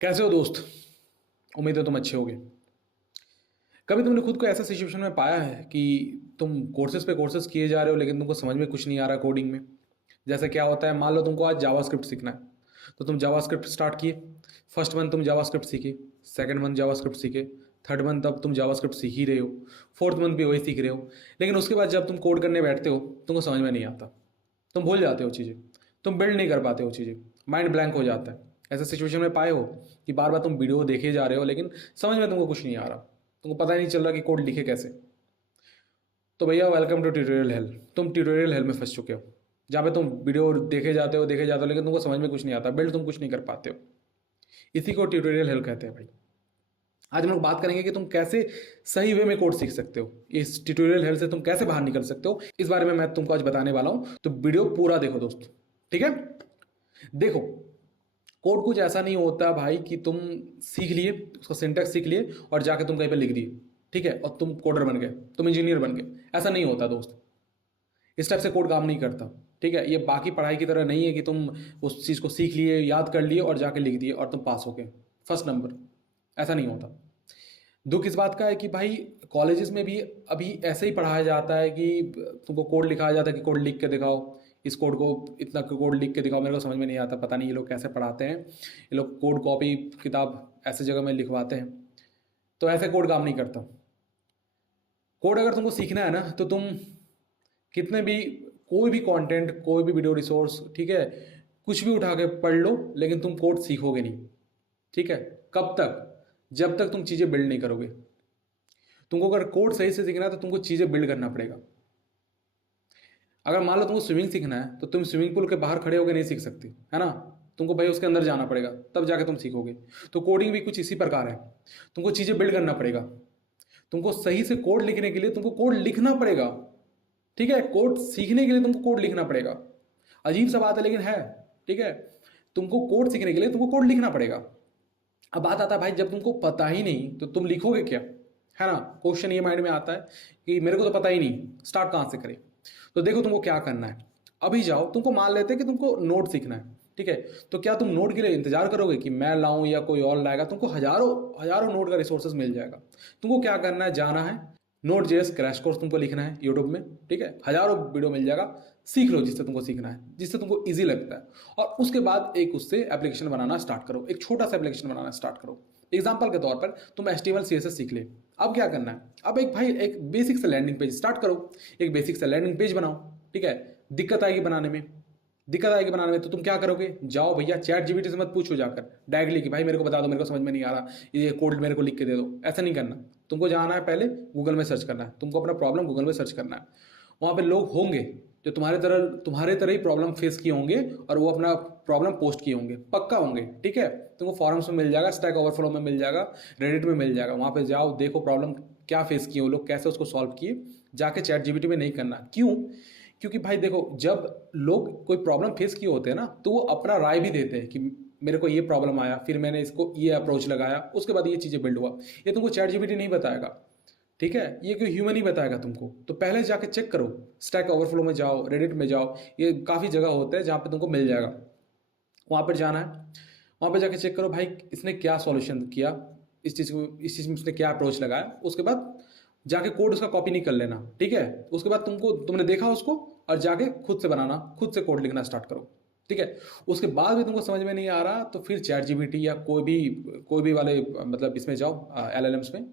कैसे हो दोस्त। उम्मीद है तुम अच्छे होगे। कभी तुमने खुद को ऐसा सिचुएशन में पाया है कि तुम कोर्सेज पे कोर्सेज किए जा रहे हो लेकिन तुमको समझ में कुछ नहीं आ रहा कोडिंग में। जैसे क्या होता है, मान लो तुमको आज जावास्क्रिप्ट सीखना है तो तुम जावास्क्रिप्ट स्टार्ट किए। फर्स्ट मंथ तुम जावास्क्रिप्ट सीखे, सेकंड मंथ जावास्क्रिप्ट सीखे, थर्ड मंथ अब तुम जावास्क्रिप्ट सीख ही रहे हो, फोर्थ मंथ भी वही सीख रहे हो। लेकिन उसके बाद जब तुम कोड करने बैठते हो तुमको समझ में नहीं आता, तुम भूल जाते हो चीज़ें, तुम बिल्ड नहीं कर पाते हो चीज़ें, माइंड ब्लैंक हो जाता है। ऐसे सिचुएशन में पाए हो कि बार बार तुम वीडियो देखे जा रहे हो लेकिन समझ में तुमको कुछ नहीं आ रहा, तुमको पता ही नहीं चल रहा कि कोड लिखे कैसे। तो भैया वेलकम टू ट्यूटोरियल हेल। तुम ट्यूटोरियल हेल में फंस चुके हो, जहाँ पे तुम वीडियो देखे जाते हो लेकिन तुमको समझ में कुछ नहीं आता, बिल्ड तुम कुछ नहीं कर पाते हो। इसी को ट्यूटोरियल हेल कहते हैं भाई। आज हम लोग बात करेंगे कि तुम कैसे सही वे में कोड सीख सकते हो, इस ट्यूटोरियल हेल से तुम कैसे बाहर निकल सकते हो, इस बारे में मैं तुमको आज बताने वाला हूं। तो वीडियो पूरा देखो दोस्त, ठीक है। देखो, कोड कुछ ऐसा नहीं होता भाई कि तुम सीख लिए, उसका सिंटैक्स सीख लिए और जाके तुम कहीं पे लिख दिए, ठीक है, और तुम कोडर बन गए, तुम इंजीनियर बन गए। ऐसा नहीं होता दोस्त, इस टाइप से कोड काम नहीं करता, ठीक है। ये बाकी पढ़ाई की तरह नहीं है कि तुम उस चीज़ को सीख लिए, याद कर लिए और जाके लिख दिए और तुम पास हो गए फर्स्ट नंबर। ऐसा नहीं होता। दुख इस बात का है कि भाई कॉलेजेस में भी अभी ऐसे ही पढ़ाया जाता है कि तुमको कोड लिखाया जाता है कि कोड लिख के दिखाओ, इस कोड को, इतना कोड लिख के दिखाओ। मेरे को समझ में नहीं आता, पता नहीं ये लोग कैसे पढ़ाते हैं। ये लोग कोड कॉपी किताब ऐसे जगह में लिखवाते हैं, तो ऐसे कोड काम नहीं करता। कोड अगर तुमको सीखना है ना तो तुम कितने भी, कोई भी कंटेंट, कोई भी वीडियो रिसोर्स, ठीक है, कुछ भी उठा के पढ़ लो लेकिन तुम कोड सीखोगे नहीं, ठीक है। कब तक? जब तक तुम चीज़ें बिल्ड नहीं करोगे। तुमको अगर कोड सही से सीखना है तो तुमको चीज़ें बिल्ड करना पड़ेगा। अगर मान लो तुमको स्विमिंग सीखना है तो तुम स्विमिंग पूल के बाहर खड़े होकर नहीं सीख सकते, है ना। तुमको भाई उसके अंदर जाना पड़ेगा, तब जाके तुम सीखोगे। तो कोडिंग भी कुछ इसी प्रकार है, तुमको चीज़ें बिल्ड करना पड़ेगा। तुमको सही से कोड लिखने के लिए तुमको कोड लिखना पड़ेगा, ठीक है। कोड सीखने के लिए तुमको कोड लिखना पड़ेगा। अजीब सा बात है लेकिन है, ठीक है। तुमको कोड सीखने के लिए तुमको कोड लिखना पड़ेगा। अब बात आता है भाई, जब तुमको पता ही नहीं तो तुम लिखोगे क्या, है ना। क्वेश्चन ये माइंड में आता है कि मेरे को तो पता ही नहीं, स्टार्ट कहाँ से करें। तो देखो तुमको क्या करना है। अभी जाओ, तुमको मान लेते हैं कि तुमको नोट सीखना है, ठीक है। तो क्या तुम नोट के लिए इंतजार करोगे कि मैं लाऊं या कोई और लाएगा? तुमको हजारों हजारों नोट का रिसोर्सेज मिल जाएगा। तुमको क्या करना है, जाना है, नोट जेएस क्रैश कोर्स तुमको लिखना है यूट्यूब में, ठीक है। हजारों वीडियो मिल जाएगा, सीख लो जिससे तुमको सीखना है, जिससे तुमको इजी लगता है। और उसके बाद एक उससे एप्लीकेशन बनाना स्टार्ट करो, एक छोटा सा एप्लीकेशन बनाना स्टार्ट करो। एग्जाम्पल के तौर पर तुम HTML CSS सीख ले। अब क्या करना है, अब एक भाई एक बेसिक से लैंडिंग पेज स्टार्ट करो, एक बेसिक से लैंडिंग पेज बनाओ, ठीक है। दिक्कत आएगी बनाने में, दिक्कत आएगी बनाने में, तो तुम क्या करोगे, जाओ भैया चैट जीपीटी से मत पूछो जाकर डायरेक्टली कि भाई मेरे को बता दो, मेरे को समझ में नहीं आ रहा, ये कोड मेरे को लिख के दे दो। ऐसा नहीं करना। तुमको जाना है, पहले गूगल में सर्च करना है, तुमको अपना प्रॉब्लम गूगल में सर्च करना है। वहाँ पे लोग होंगे जो तुम्हारे तरह ही प्रॉब्लम फेस किए होंगे और वो अपना प्रॉब्लम पोस्ट किए होंगे, पक्का होंगे, ठीक है। तुमको फॉरम्स में मिल जाएगा, स्टैक ओवरफ्लो में मिल जाएगा, रेडिट में मिल जाएगा। वहाँ पे जाओ, देखो प्रॉब्लम क्या फेस किए वो लोग, कैसे उसको सॉल्व किए। जाके चैट जीपीटी में नहीं करना। क्यों? क्योंकि भाई देखो, जब लोग कोई प्रॉब्लम फेस किए होते हैं ना तो वो अपना राय भी देते हैं कि मेरे को ये प्रॉब्लम आया, फिर मैंने इसको ये अप्रोच लगाया, उसके बाद ये चीज़ें बिल्ड हुआ। ये तुमको चैट जीपीटी नहीं बताएगा, ठीक है। ये कोई ह्यूमन ही बताएगा तुमको। तो पहले जाके चेक करो, स्टैक ओवरफ्लो में जाओ, रेडिट में जाओ, ये काफ़ी जगह होते हैं जहाँ पे तुमको मिल जाएगा। वहाँ पर जाना है, वहाँ पर जाके चेक करो भाई इसने क्या सॉल्यूशन किया, इस चीज़ में उसने क्या अप्रोच लगाया। उसके बाद जाके कोड उसका कॉपी नहीं कर लेना, ठीक है। उसके बाद तुमने देखा उसको और जाके खुद से बनाना, खुद से कोड लिखना स्टार्ट करो, ठीक है। उसके बाद भी तुमको समझ में नहीं आ रहा तो फिर चैट जीपीटी या कोई भी वाले मतलब इसमें जाओ, LLMs में,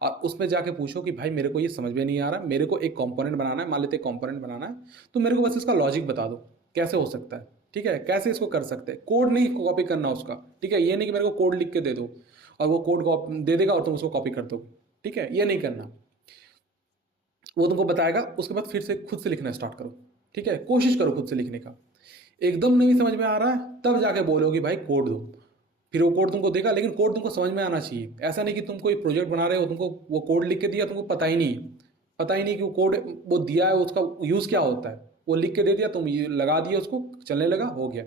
और उसमें जाके पूछो कि भाई मेरे को ये समझ में नहीं आ रहा, मेरे को एक कंपोनेंट बनाना है, मान लेते कंपोनेंट बनाना है, तो मेरे को बस इसका लॉजिक बता दो कैसे हो सकता है, ठीक है, कैसे इसको कर सकते हैं। कोड नहीं कॉपी करना उसका, ठीक है। ये नहीं कि मेरे को कोड लिख के दे दो और वो कोड दे देगा और तुम उसको कॉपी कर दोगे, ठीक है, ये नहीं करना। वो तुमको बताएगा, उसके बाद फिर से खुद से लिखना स्टार्ट करो, ठीक है। कोशिश करो खुद से लिखने का। एकदम नहीं समझ में आ रहा है तब जाके बोलोगे भाई कोड दो, फिर वो कोड तुमको देगा, लेकिन कोड तुमको समझ में आना चाहिए। ऐसा नहीं कि तुम कोई प्रोजेक्ट बना रहे हो, तुमको वो कोड लिख के दिया, तुमको पता ही नहीं कि वो कोड वो दिया है उसका यूज़ क्या होता है। वो लिख के दे दिया, तुम ये लगा दिया, उसको चलने लगा, हो गया।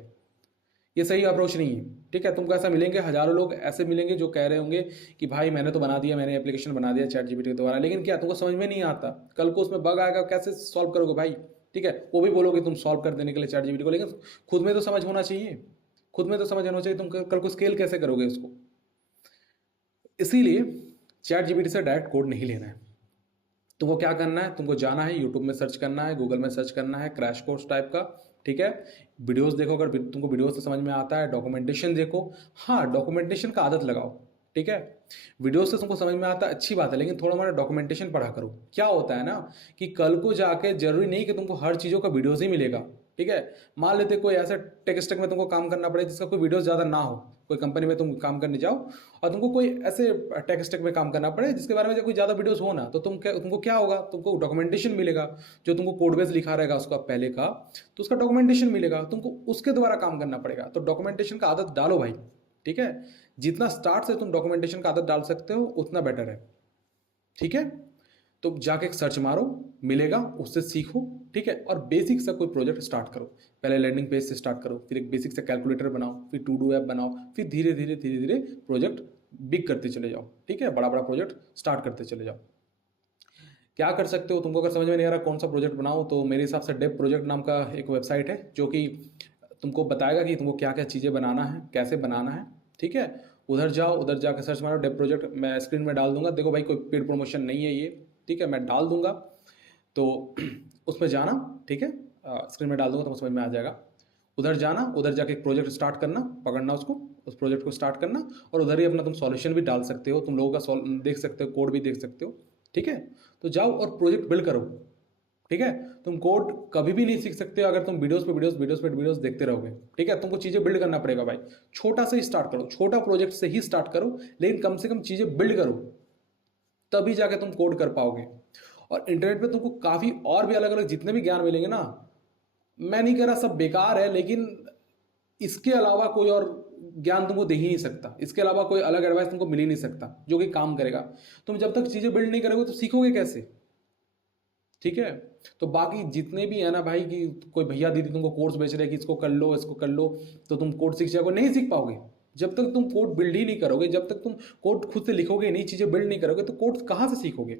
ये सही अप्रोच नहीं है, ठीक है। तुमको ऐसा मिलेंगे, हजारों लोग ऐसे मिलेंगे जो कह रहे होंगे कि भाई मैंने तो बना दिया, मैंने एप्लीकेशन बना दिया चैट जीपीटी के द्वारा, लेकिन क्या तुमको समझ में नहीं आता। कल को उसमें बग आएगा, कैसे सॉल्व करोगे भाई, ठीक है। वो भी बोलोगे तुम सॉल्व कर देने के लिए चैट जीपीटी को, लेकिन खुद में तो समझ होना चाहिए, खुद में तो समझ होना चाहिए। तुम कल को स्केल कैसे करोगे उसको, इसीलिए चैट जीपीटी से डायरेक्ट कोड नहीं लेना है। तुमको क्या करना है, तुमको जाना है यूट्यूब में सर्च करना है, गूगल में सर्च करना है, क्रैश कोर्स टाइप का, ठीक है। वीडियोस देखो, अगर तुमको वीडियो से समझ में आता है, डॉक्यूमेंटेशन देखो। हाँ, डॉक्यूमेंटेशन का आदत लगाओ, ठीक है। वीडियो से तुमको समझ में आता है, अच्छी बात है, लेकिन थोड़ा मोड़ा डॉक्यूमेंटेशन पढ़ा करो। क्या होता है ना कि कल को जाके जरूरी नहीं कि तुमको हर चीज़ों का वीडियोस ही मिलेगा, ठीक है। मान लेते कोई ऐसा टेक स्टैक में तुमको काम करना पड़े जिसका कोई वीडियो ज़्यादा ना हो, कोई कंपनी में तुम काम करने जाओ और तुमको कोई ऐसे टेक स्टैक में काम करना पड़े जिसके बारे में कोई ज़्यादा वीडियोस हो ना, तो तुमको क्या होगा, तुमको डॉक्यूमेंटेशन मिलेगा। जो तुमको कोड बेस लिखा रहेगा उसका पहले का, तो उसका डॉक्यूमेंटेशन मिलेगा, तुमको उसके द्वारा काम करना पड़ेगा। तो डॉक्यूमेंटेशन का आदत डालो भाई, ठीक है। जितना स्टार्ट से तुम डॉक्यूमेंटेशन का आदत डाल सकते हो उतना बेटर है, ठीक है। तो जाके एक सर्च मारो, मिलेगा, उससे सीखो, ठीक है। और बेसिक से कोई प्रोजेक्ट स्टार्ट करो। पहले लैंडिंग पेज से स्टार्ट करो, फिर एक बेसिक से कैलकुलेटर बनाओ, फिर टू डू ऐप बनाओ, फिर धीरे धीरे धीरे धीरे प्रोजेक्ट बिग करते चले जाओ, ठीक है। बड़ा बड़ा प्रोजेक्ट स्टार्ट करते चले जाओ। क्या कर सकते हो, तुमको अगर समझ में नहीं आ रहा कौन सा प्रोजेक्ट बनाओ, तो मेरे हिसाब से डेव प्रोजेक्ट नाम का एक वेबसाइट है जो कि तुमको बताएगा कि तुमको क्या क्या चीज़ें बनाना है, कैसे बनाना है, ठीक है। उधर जाओ, उधर जाकर सर्च मारो डेव प्रोजेक्ट, मैं स्क्रीन में डाल दूंगा। देखो भाई, कोई पेड प्रमोशन नहीं है ये, ठीक है, मैं डाल दूंगा, तो उसमें जाना, ठीक है। स्क्रीन में डाल दूंगा तो समझ में आ जाएगा। उधर जाना, उधर जाके एक प्रोजेक्ट स्टार्ट करना, पकड़ना उसको, उस प्रोजेक्ट को स्टार्ट करना, और उधर ही अपना तुम सॉल्यूशन भी डाल सकते हो, तुम लोगों का देख सकते हो, कोड भी देख सकते हो, ठीक है। तो जाओ और प्रोजेक्ट बिल्ड करो, ठीक है। तुम कोड कभी भी नहीं सीख सकते अगर तुम वीडियोस देखते रहोगे, ठीक है। तुमको चीज़ें बिल्ड करना पड़ेगा भाई। छोटा से ही स्टार्ट करो, छोटा प्रोजेक्ट से ही स्टार्ट करो, लेकिन कम से कम चीज़ें बिल्ड करो, तभी जाके तुम कोड कर पाओगे। और इंटरनेट पे तुमको काफ़ी और भी अलग अलग जितने भी ज्ञान मिलेंगे ना, मैं नहीं कह रहा सब बेकार है, लेकिन इसके अलावा कोई और ज्ञान तुमको दे ही नहीं सकता, इसके अलावा कोई अलग एडवाइस तुमको मिल ही नहीं सकता जो कि काम करेगा। तुम जब तक चीज़ें बिल्ड नहीं करोगे तो सीखोगे कैसे, ठीक है। तो बाकी जितने भी है ना भाई, कि कोई भैया दीदी तुमको कोर्स बेच रहे हैं कि इसको कर लो, इसको कर लो, तो तुम कोड सीख जाओगे, नहीं सीख पाओगे। जब तक तुम कोड बिल्ड ही नहीं करोगे, जब तक तुम कोड खुद से लिखोगे नहीं, चीज़ें बिल्ड नहीं करोगे, तो कोड कहाँ से सीखोगे,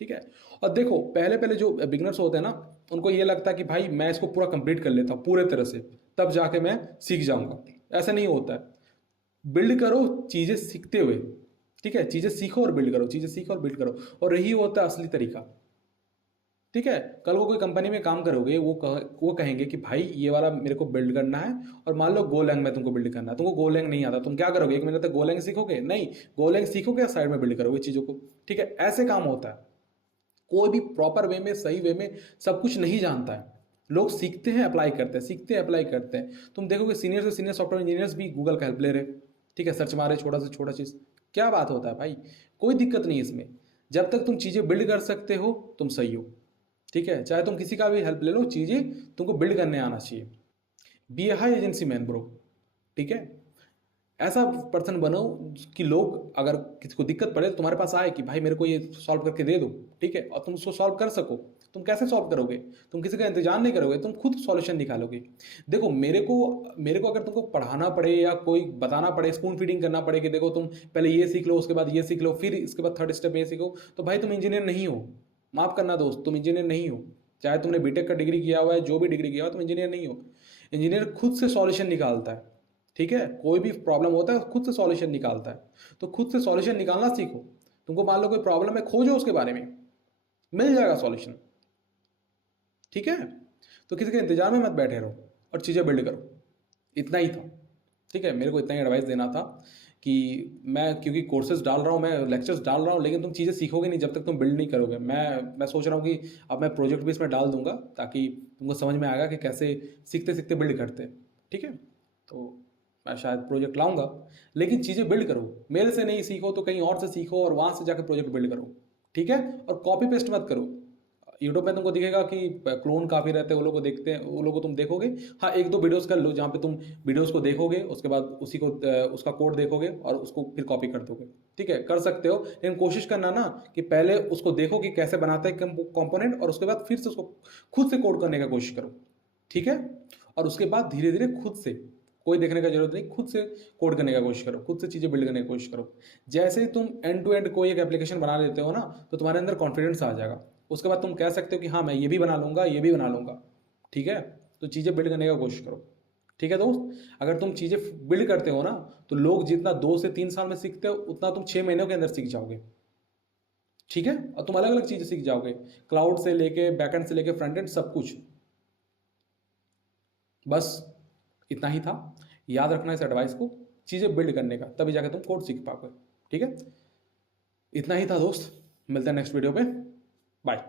ठीक है। और देखो, पहले पहले जो बिगनर्स होते हैं ना, उनको ये लगता है कि भाई मैं इसको पूरा कंप्लीट कर लेता हूँ पूरे तरह से, तब जाके मैं सीख जाऊंगा। ऐसा नहीं होता है। बिल्ड करो चीज़ें सीखते हुए, ठीक है। चीज़ें सीखो और बिल्ड करो, चीज़ें सीखो और बिल्ड करो, और यही होता है असली तरीका, ठीक है। कल को कोई कंपनी में काम करोगे, वो कहेंगे कि भाई ये वाला मेरे को बिल्ड करना है, और मान लो गोलैंग में तुमको बिल्ड करना है, तुमको गोलैंग नहीं आता, तुम क्या करोगे, एक महीने तक गोलैंग सीखोगे नहीं, गोलैंग सीखोगे या साइड में बिल्ड करोगे चीज़ों को, ठीक है। ऐसे काम होता है। कोई भी प्रॉपर वे में, सही वे में सब कुछ नहीं जानता है। लोग सीखते हैं, अप्लाई करते हैं, सीखते हैं, अप्लाई करते हैं। तुम देखोगे सीनियर से सीनियर सॉफ्टवेयर इंजीनियर्स भी गूगल का हेल्प ले रहे, ठीक है, सर्च मारे छोटा से छोटा चीज़। क्या बात होता है भाई, कोई दिक्कत नहीं इसमें। जब तक तुम चीज़ें बिल्ड कर सकते हो तुम सही हो, ठीक है। चाहे तुम किसी का भी हेल्प ले लो, चीज़ें तुमको बिल्ड करने आना चाहिए। बी ए हाई एजेंसी मैन ब्रो, ठीक है। ऐसा पर्सन बनो कि लोग अगर किसी को दिक्कत पड़े तो तुम्हारे पास आए कि भाई मेरे को ये सॉल्व करके दे दो, ठीक है, और तुम उसको सॉल्व कर सको। तुम कैसे सॉल्व करोगे, तुम किसी का इंतजार नहीं करोगे, तुम खुद सॉल्यूशन निकालोगे। देखो, मेरे को अगर तुमको पढ़ाना पड़े या कोई बताना पड़े, स्पून फीडिंग करना पड़े कि देखो तुम पहले ये सीख लो, उसके बाद ये सीख लो, फिर इसके बाद थर्ड स्टेप ये सीखो, तो भाई तुम इंजीनियर नहीं हो। माफ करना दोस्त, तुम इंजीनियर नहीं हो। चाहे तुमने बीटेक का डिग्री किया हुआ है, जो भी डिग्री किया हुआ है, तुम इंजीनियर नहीं हो। इंजीनियर खुद से सॉल्यूशन निकालता है, ठीक है। कोई भी प्रॉब्लम होता है खुद से सॉल्यूशन निकालता है, तो खुद से सॉल्यूशन निकालना सीखो। तुमको मान लो कोई प्रॉब्लम है, खोजो उसके बारे में, मिल जाएगा सॉल्यूशन, ठीक है। तो किसी के इंतजार में मत बैठे रहो और चीज़ें बिल्ड करो। इतना ही था, ठीक है। मेरे को इतना ही एडवाइस देना था कि मैं क्योंकि कोर्सेज डाल रहा हूँ, मैं लेक्चर्स डाल रहा हूँ, लेकिन तुम चीज़ें सीखोगे नहीं जब तक तुम बिल्ड नहीं करोगे। मैं सोच रहा हूँ कि अब मैं प्रोजेक्ट भी इसमें डाल दूंगा ताकि तुमको समझ में आएगा कि कैसे सीखते सीखते बिल्ड करते हैं, ठीक है। तो मैं शायद प्रोजेक्ट लाऊंगा, लेकिन चीज़ें बिल्ड करो, मेरे से नहीं सीखो तो कहीं और से सीखो और वहाँ से जाकर प्रोजेक्ट बिल्ड करो, ठीक है। और कॉपी पेस्ट मत करो। यूट्यूब में तुमको दिखेगा कि क्लोन काफ़ी रहते हैं, वो लोग को देखते हैं, वो लोग को तुम देखोगे। हाँ, एक दो वीडियोस कर लो जहाँ पे तुम वीडियोस को देखोगे, उसके बाद उसी को उसका कोड देखोगे और उसको फिर कॉपी कर दोगे, ठीक है, कर सकते हो। लेकिन कोशिश करना ना कि पहले उसको देखो कि कैसे बनाते हैं कंपोनेंट, और उसके बाद फिर से उसको खुद से कोड करने का कोशिश करो, ठीक है। और उसके बाद धीरे धीरे खुद से, कोई देखने का जरूरत नहीं, खुद से कोड करने का कोशिश करो, खुद से चीज़ें बिल्ड करने की कोशिश करो। जैसे ही तुम एंड टू एंड कोई एक एप्लीकेशन बना लेते हो ना, तो तुम्हारे अंदर कॉन्फिडेंस आ जाएगा। उसके बाद तुम कह सकते हो कि हाँ मैं ये भी बना लूंगा, ये भी बना लूंगा, ठीक है। तो चीज़ें बिल्ड करने का कोशिश करो, ठीक है दोस्त, अगर तुम चीज़ें बिल्ड करते हो ना तो लोग जितना 2 से 3 साल में सीखते हो उतना तुम 6 महीनों के अंदर सीख जाओगे। ठीक है, और तुम अलग अलग चीज़ें सीख जाओगे, क्लाउड से लेके बैकएंड से लेके फ्रंट एंड सब कुछ। बस इतना ही था, याद रखना इस एडवाइस को, चीज़ें बिल्ड करने का, तभी जाके तुम कोड सीख पाओगे। ठीक है, इतना ही था दोस्त, मिलते हैं नेक्स्ट वीडियो पे, बाय।